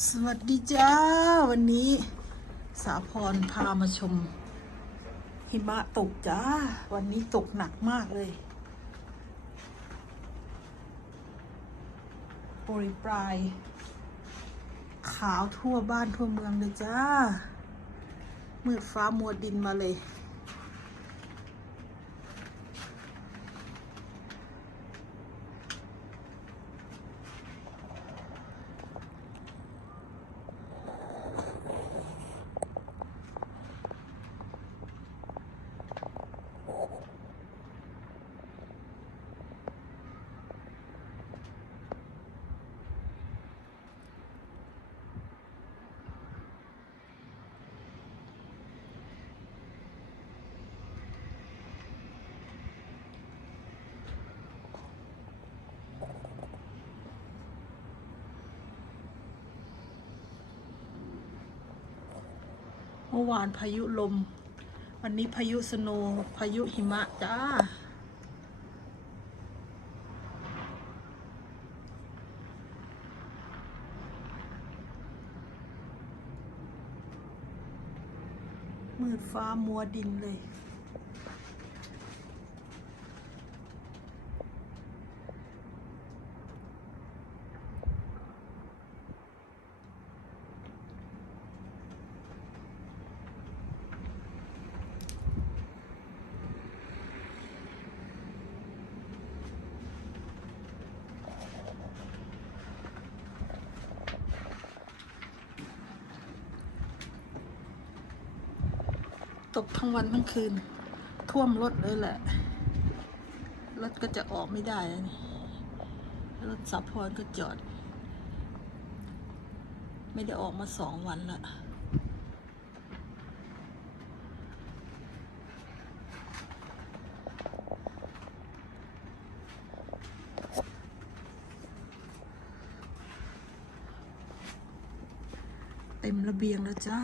สวัสดีจ้าวันนี้สาพรพามาชมหิมะตกจ้าวันนี้ตกหนักมากเลยโปรยปลายขาวทั่วบ้านทั่วเมืองเลยจ้ามืดฟ้ามัวดินมาเลยเมื่อวานพายุลมวันนี้พายุสโนว์พายุหิมะจ้ามืดฟ้ามัวดินเลยตกทั้งวันทั้งคืนท่วมรถเลยแหละรถก็จะออกไม่ได้นี่รถสาพรก็จอดไม่ได้ออกมา2 วันละเต็มระเบียงแล้วจ้า